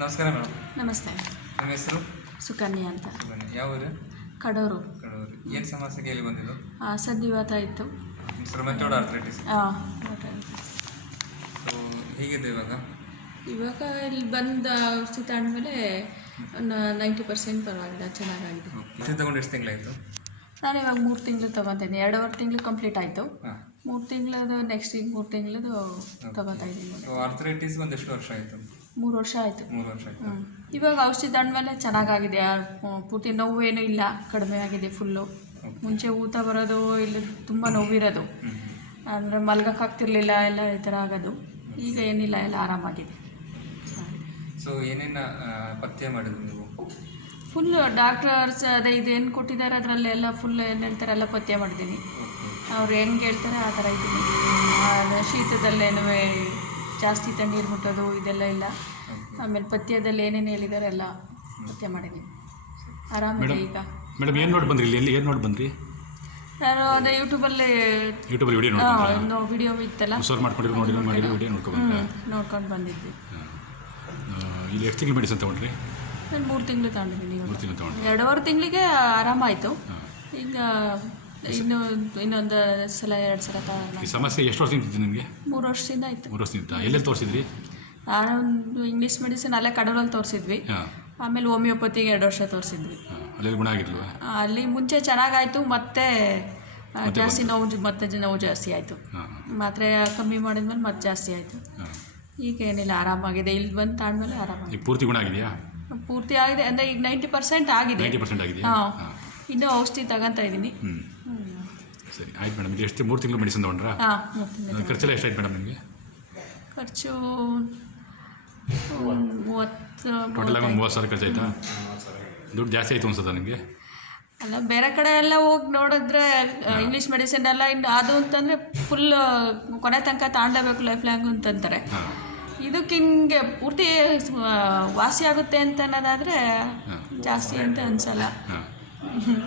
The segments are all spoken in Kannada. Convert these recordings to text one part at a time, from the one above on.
ನಮಸ್ಕಾರ ಮೇಡಮ್. ನಮಸ್ತೆ. ನಿಮ್ಮ ಹೆಸರು? ಸುಕನ್ಯಾ ಅಂತ. ಯಾವ ಊರು? ಕಡೂರು. ಕಡೂರು. ಏನು ಸಮಸ್ಯೆಗೆ ಇಲ್ಲಿ ಬಂದಿದ್ದು? ಸದ್ದಿವಾತ ಇತ್ತು. ರುಮಟೋಡ್ ಆರ್ಥ್ರೈಟಿಸ್ ಆ, ಸೊ ಹೇಗಿದೆ ಇವಾಗ? ಇವಾಗ ಇಲ್ಲಿ ಬಂದ ಔಷಧಿ ತಾಂಡ್ಮೇಲೆ ನೈಂಟಿ ಪರ್ಸೆಂಟ್ ಪರವಾಗಿಲ್ಲ ಚೆನ್ನಾಗಾಗಿದೆ. ಇದು ತಗೊಂಡು ಎಷ್ಟು ತಿಂಗಳಾಯಿತು? ನಾನು ಇವಾಗ ಮೂರು ತಿಂಗಳು ತೊಗೊತೀನಿ ಎರಡೂವರೆ ತಿಂಗಳು ಕಂಪ್ಲೀಟ್ ಆಯಿತು. ಹಾಂ. ಮೂರು ತಿಂಗಳದು ನೆಕ್ಸ್ಟ್ ಈಗ ಮೂರು ತಿಂಗಳದು ತೊಗೊತಾ ಇದ್ದೀನಿ. ಆರ್ಥ್ರೈಟಿಸ್ ಒಂದು ಎಷ್ಟು ವರ್ಷ ಆಯಿತು? ಮೂರು ವರ್ಷ ಆಯಿತು. ಮೂರು ವರ್ಷ ಆಯಿತು. ಹ್ಞೂ ಇವಾಗ ಔಷಧಿ ತಗೊಂಡ್ಮೇಲೆ ಚೆನ್ನಾಗಾಗಿದೆ. ಪೂರ್ತಿ ನೋವೇನು ಇಲ್ಲ. ಕಡಿಮೆ ಆಗಿದೆ ಫುಲ್ಲು ಮುಂಚೆ ಊತ ಬರೋದು ಇಲ್ಲಿ ತುಂಬ ನೋವಿರೋದು. ಅಂದರೆ ಮಲ್ಗೋಕ್ಕಾಗ್ತಿರ್ಲಿಲ್ಲ ಎಲ್ಲ ಈ ಥರ ಆಗೋದು. ಈಗ ಏನಿಲ್ಲ ಎಲ್ಲ ಆರಾಮಾಗಿದೆ. ಸೊ ಏನೇನು ಪತ್ತೆ ಮಾಡಿದ್ರು ನೀವು? ಫುಲ್ ಡಾಕ್ಟರ್ಸ್ ಅದೇ ಇದೇನು ಕೊಟ್ಟಿದ್ದಾರೆ ಅದರಲ್ಲೆಲ್ಲ ಫುಲ್ ಏನು ಹೇಳ್ತಾರೆ ಎಲ್ಲ ಪತ್ತೆ ಮಾಡಿದ್ದೀನಿ. ಅವ್ರು ಹೆಂಗೆ ಹೇಳ್ತಾರೆ ಆ ಥರ ಇದ್ದೀನಿ. ಶೀತದಲ್ಲೇನು ಜಾಸ್ತಿ ತಣ್ಣೀರು ಮುಟ್ಟೋದು ಇದೆಲ್ಲ ಇಲ್ಲ. ಆಮೇಲೆ ಪಥ್ಯದಲ್ಲಿ ಏನೇನು ಹೇಳಿದಾರೆ ಎಲ್ಲ ಪಥ್ಯ ಮಾಡಿದ್ವಿ. ಆರಾಮಿದೆ ಈಗ. ಮೇಡಮ್ ಏನು ನೋಡಿ ಬಂದ್ರಿ ಇಲ್ಲಿ? ಏನು ನೋಡಿ ಬಂದ್ರಿ? ನಾನು ಅದೇ ಯೂಟ್ಯೂಬಲ್ಲಿ ಯೂಟ್ಯೂಬಲ್ಲಿ ವಿಡಿಯೋ ಒಂದು ವಿಡಿಯೋ ಇತ್ತಲ್ಲ? ಸರ್ವ್ ಮಾಡ್ಕೊಂಡಿರೋ ನೋಡಿ ನೋಡಿ ವಿಡಿಯೋ ನೋಡ್ಕೊಂಡು ನೋಡ್ಕೊಂಡು ಬಂದಿದ್ವಿ. ಇಲ್ಲಿ ಎಷ್ಟು ತಿಂಗಳು ಮೆಡಿಸನ್ ತೊಗೊಂಡ್ರಿ? ನಾನು ಮೂರು ತಿಂಗಳು ತಗೊಂಡಿದ್ದೀನಿ ಮೂರು ತಿಂಗಳು ತೊಗೊಂಡು ಎರಡೂವರೆ ತಿಂಗಳಿಗೆ ಆರಾಮಾಯಿತು ಈಗ ಇನ್ನು ಇನ್ನೊಂದು ಸಲ ಎರಡು ಸಲ ಈ ಸಮಸ್ಯೆ ಎಷ್ಟು ವರ್ಷದಿಂದ ಇತ್ತು ನಿಮಗೆ? ಮೂರು ವರ್ಷದಿಂದ ಆಯ್ತು. ಮೂರು ವರ್ಷದಿಂದ ಎಲ್ಲೆಲ್ಲಿ ತೋರಿಸಿದ್ರಿ? ನಾನು ಇಂಗ್ಲೀಷ್ ಮೆಡಿಸಿನ್ ಅಲ್ಲೇ ಕಡಲಲ್ಲಿ ತೋರಿಸಿದ್ವಿ. ಹಾಂ. ಆಮೇಲೆ ಹೋಮಿಯೋಪತಿಗೆ ಎರಡು ವರ್ಷ ತೋರಿಸಿದ್ವಿ. ಹಾಂ ಅಲ್ಲೆಲ್ಲಿ ಗುಣ ಆಗಿರ್ಲ್ವಾ ಅಲ್ಲಿ ಮುಂಚೆ ಚೆನ್ನಾಗಾಯ್ತು ಮತ್ತೆ ಆ, ಜಾಸ್ತಿ ನೋವು ಜ- ಮತ್ತೆ ಜ- ನೋವು ಜಾಸ್ತಿ ಆಯಿತು. ಹಾಂ ಮಾತ್ರೆ ಕಮ್ಮಿ ಮಾಡಿದ್ಮೇಲೆ ಮತ್ತೆ ಜಾಸ್ತಿ ಆಯಿತು. ಹಾಂ. ಈಗ ಏನಿಲ್ಲ ಆರಾಮಾಗಿದೆ. ಇಲ್ಲಿ ಬಂದು ತಾಂಡ್ಮೇಲೆ ಆರಾಮಾಗಿದೆ. ಈಗ ಪೂರ್ತಿ ಗುಣ ಆಗಿದೆಯಾ? ಪೂರ್ತಿ ಆಗಿದೆ. ಅಂದರೆ ಈಗ ನೈಂಟಿ ಪರ್ಸೆಂಟ್ ಆಗಿದೆ. ನೈಂಟಿ ಪರ್ಸೆಂಟ್ ಆಗಿದೆಯಾ? ಹಾಂ. ಹಾಂ. ಇನ್ನೂ ಔಷಧಿ ತಗೊಂತ ಇದ್ದೀನಿ. ಹ್ಞೂ ಸರಿ ಆಯ್ತು ಮೇಡಮ್. ಇದು ಎಷ್ಟು ಮೂರು ತಿಂಗಳು ಮೆಡಿಸಿನ್ ತೊಗೊಂಡ್ರಾ? ಹಾಂ ಖರ್ಚೆಲ್ಲ ಎಷ್ಟಾಯ್ತು ಮೇಡಮ್ ನಿಮಗೆ? ಖರ್ಚು ಒಂದ್ ಮೂವತ್ತು ಟೋಟಲ್ ಆಗಿ ಒಂದು ಮೂವತ್ತು ಸಾವಿರ ಖರ್ಚು ಆಯ್ತಾ? ದುಡ್ಡು ಜಾಸ್ತಿ ಆಯಿತು ಅನ್ಸುತ್ತಾ ನಿಮಗೆ? ಅಲ್ಲ ಬೇರೆ ಕಡೆ ಎಲ್ಲ ಹೋಗಿ ನೋಡಿದ್ರೆ ಇಂಗ್ಲೀಷ್ ಮೆಡಿಸಿನ್ ಎಲ್ಲ ಇನ್ನು ಅದು ಅಂತಂದರೆ ಫುಲ್ ಕೊನೆ ತನಕ ತಾಂಡಬೇಕು ಲೈಫ್ ಲಾಂಗ್ ಅಂತಂತಾರೆ. ಇದಕ್ಕೆ ಹಿಂಗೆ ಪೂರ್ತಿ ವಾಸಿ ಆಗುತ್ತೆ ಅಂತ ಅನ್ನೋದಾದರೆ ಜಾಸ್ತಿ ಅಂತ ಅನ್ಸಲ್ಲ.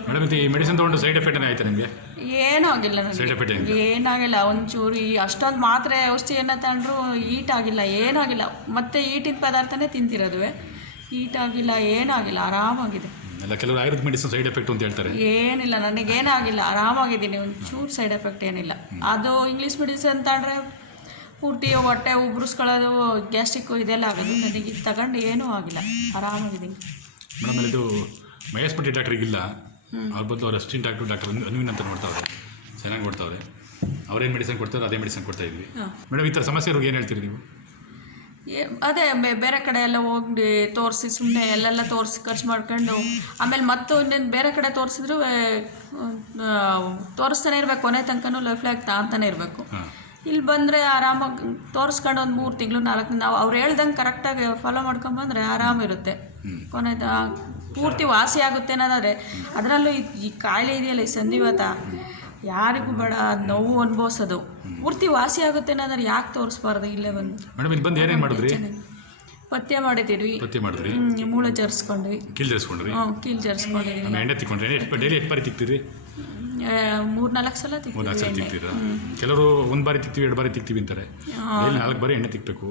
ಮೇಡಮ್ ಇದು ಈ ಮೆಡಿಸಿನ್ ತೊಗೊಂಡು ಸೈಡ್ ಎಫೆಕ್ಟ್ ಆಯ್ತಾ ನಿಮಗೆ? ಏನೂ ಆಗಿಲ್ಲ ಸೈಡ್ ನನಗೆ ಎಫೆಕ್ಟ್ ಏನೂ ಏನಾಗಿಲ್ಲ ಒಂಚೂರು ಈ ಅಷ್ಟೊಂದು ಮಾತ್ರೆ ಔಷಧಿಯನ್ನು ತಗೊಂಡ್ರು ಈಟ್ ಆಗಿಲ್ಲ ಏನೂ ಆಗಿಲ್ಲ. ಮತ್ತೆ ಈಟಿನ ಪದಾರ್ಥನೇ ತಿಂತಿರೋದು. ಈಟ್ ಆಗಿಲ್ಲ ಏನೂ ಆಗಿಲ್ಲ ಆರಾಮಾಗಿದೆ. ಎಲ್ಲ ಕೆಲವರು ಆಯುರ್ವೇದ ಮೆಡಿಸಿನ್ ಸೈಡ್ ಎಫೆಕ್ಟ್ ಅಂತ ಹೇಳ್ತಾರೆ. ಏನಿಲ್ಲ ನನಗೇನಾಗಿಲ್ಲ ಆರಾಮಾಗಿದ್ದೀನಿ ಒಂಚೂರು ಸೈಡ್ ಎಫೆಕ್ಟ್ ಏನಿಲ್ಲ. ಅದು ಇಂಗ್ಲೀಷ್ ಮೆಡಿಸಿನ್ ತಗೊಂಡ್ರೆ ಪೂರ್ತಿ ಹೊಟ್ಟೆ ಉಬ್ರಿಸ್ಕೊಳ್ಳೋದು ಗ್ಯಾಸ್ಟಿಕ್ಕು ಇದೆಲ್ಲ ಆಗೋದು. ನನಗೆ ಇದು ತಗೊಂಡು ಏನೂ ಆಗಿಲ್ಲ ಆರಾಮಾಗಿದ್ದೀನಿ. ಮೇಡಮ್ ಇದು ಮಹೇಶ್ ಪಟ್ಟಿ ಡಾಕ್ಟ್ರಿಗಿಲ್ಲ ಅವ್ರ ಬದಲು ಅವ್ರ ಅಸಿಸ್ಟೆಂಟ್ ಡಾಕ್ಟರ್ ಡಾಕ್ಟರ್ ಅನುವಿನ್ ಅಂತ ನೋಡ್ತಾವ್ರೆ. ಚೆನ್ನಾಗಿ ನೋಡ್ತಾವ್ರೆ. ಅವ್ರೇನು ಮೆಡಿಸಿನ್ ಕೊಡ್ತಾರೆ ಅದೇ ಮೆಡಿಸಿನ್ ಕೊಡ್ತಾ ಇದ್ವಿ. ಮೇಡಮ್ ಈ ಥರ ಸಮಸ್ಯೆ ಏನು ಹೇಳ್ತೀರಿ ನೀವು? ಏ- ಅದೇ ಬೆ- ಬೇರೆ ಕಡೆ ಎಲ್ಲ ಹೋಗಿ ತೋರಿಸಿ ಸುಮ್ಮನೆ ಎಲ್ಲೆಲ್ಲ ತೋರಿಸಿ ಖರ್ಚು ಮಾಡ್ಕೊಂಡು ಆಮೇಲೆ ಮತ್ತು ಇನ್ನೇನು ಬೇರೆ ಕಡೆ ತೋರಿಸಿದ್ರು ತೋರಿಸ್ತಾನೆ ಇರಬೇಕು ಕೊನೆ ತನಕನೂ ಲೈಫ್ ಲಾಗ್ ತಾಂತಾನೆ ಇರಬೇಕು. ಹಾಂ. ಇಲ್ಲಿ ಬಂದರೆ ಆರಾಮಾಗಿ ತೋರಿಸ್ಕೊಂಡು ಒಂದು ಮೂರು ತಿಂಗಳು ನಾಲ್ಕು ನಾವು ಅವ್ರು ಹೇಳ್ದಂಗೆ ಕರೆಕ್ಟಾಗಿ ಫಾಲೋ ಮಾಡ್ಕೊಂಬಂದ್ರೆ ಆರಾಮಿರುತ್ತೆ ಕೊನೆ ಕೊನೆದ ಪೂರ್ತಿ ವಾಸಿ ಆಗುತ್ತೆ ಅನ್ನೋದಾದ್ರೆ ಅದರಲ್ಲೂ ಈ- ಕಾಯಿಲೆ ಇದೆಯಲ್ಲ ಈ ಸಂಧಿವಾತ ಯಾರಿಗೂ ಬೇಡ ನೋವು ಅನುಭವಿಸೋದು. ಪೂರ್ತಿ ವಾಸಿ ಆಗುತ್ತೆ ಅನ್ನೋದಾದ್ರೆ ಯಾಕೆ ತೋರಿಸ್ಬಾರ್ದು? ಇಲ್ಲೇ ಬಂದು. ಮೇಡಮ್ ಇಲ್ಲಿ ಬಂದು ಏನೇನು ಮಾಡಿದ್ರಿ? ಪಥ್ಯ ಮಾಡಿದ್ದೀವಿ. ಪಥ್ಯ ಮಾಡಿದ್ರಿ? ಮೂಳೆ ಜರ್ಸ್ಕೊಂಡ್ವಿ ಕೀಲ್ ಜರ್ಸ್ಕೊಂಡ್ರಿ? ಹ್ಞೂ ಕೀಲ್ ಜರ್ಸ್ಕೊಂಡಿದ್ದೀವಿ. ಆಮೇಲೆ ಎಣ್ಣೆ ತಿಕ್ಕೊಂಡ್ರಿ? ಎಷ್ಟು ಡೈಲಿ ಎಷ್ಟು ಬಾರಿ ತಿಕ್ತೀರಿ? ಮೂರು ನಾಲ್ಕು ಸಲ ನಾಲ್ಕು ಸಲ ತಿಕ್ತೀರಾ? ಕೆಲವರು ಒಂದ್ ಬಾರಿ ತಿಕ್ತೀವಿ ಎರಡು ಬಾರಿ ತಿಕ್ತೀವಿ ಅಂತಾರೆ. ನಾಲ್ಕು ಬಾರಿ ಎಣ್ಣೆ ತಿಕ್ಬೇಕು.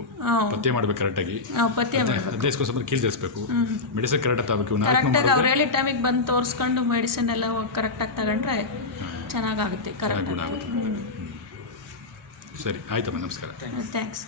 ಪತ್ತೆ ಮಾಡ್ಬೇಕು ಕರೆಕ್ಟಾಗಿ ಮಾಡಬೇಕು. ಹದಿನೈದು ಸ್ವಲ್ಪ ಕೀಲ್ ಜರಿಸ್ಬೇಕು ಮೆಡಿಸಿನ್ ಕರೆಕ್ಟ್ ತಗೋಬೇಕು. ಕರೆಕ್ಟಾಗಿ ಅವ್ರು ಹೇಳಿದ ಟೈಮಿಗೆ ಬಂದು ತೋರಿಸ್ಕೊಂಡು ಮೆಡಿಸಿನ್ ಎಲ್ಲ ಕರೆಕ್ಟಾಗಿ ತಗೊಂಡ್ರೆ ಚೆನ್ನಾಗಾಗುತ್ತೆ ಚೆನ್ನಾಗಿ ಕರೆಕ್ಟ್ ಸರಿ ಆಯ್ತಮ್ಮ ನಮಸ್ಕಾರ. ಥ್ಯಾಂಕ್ಸ್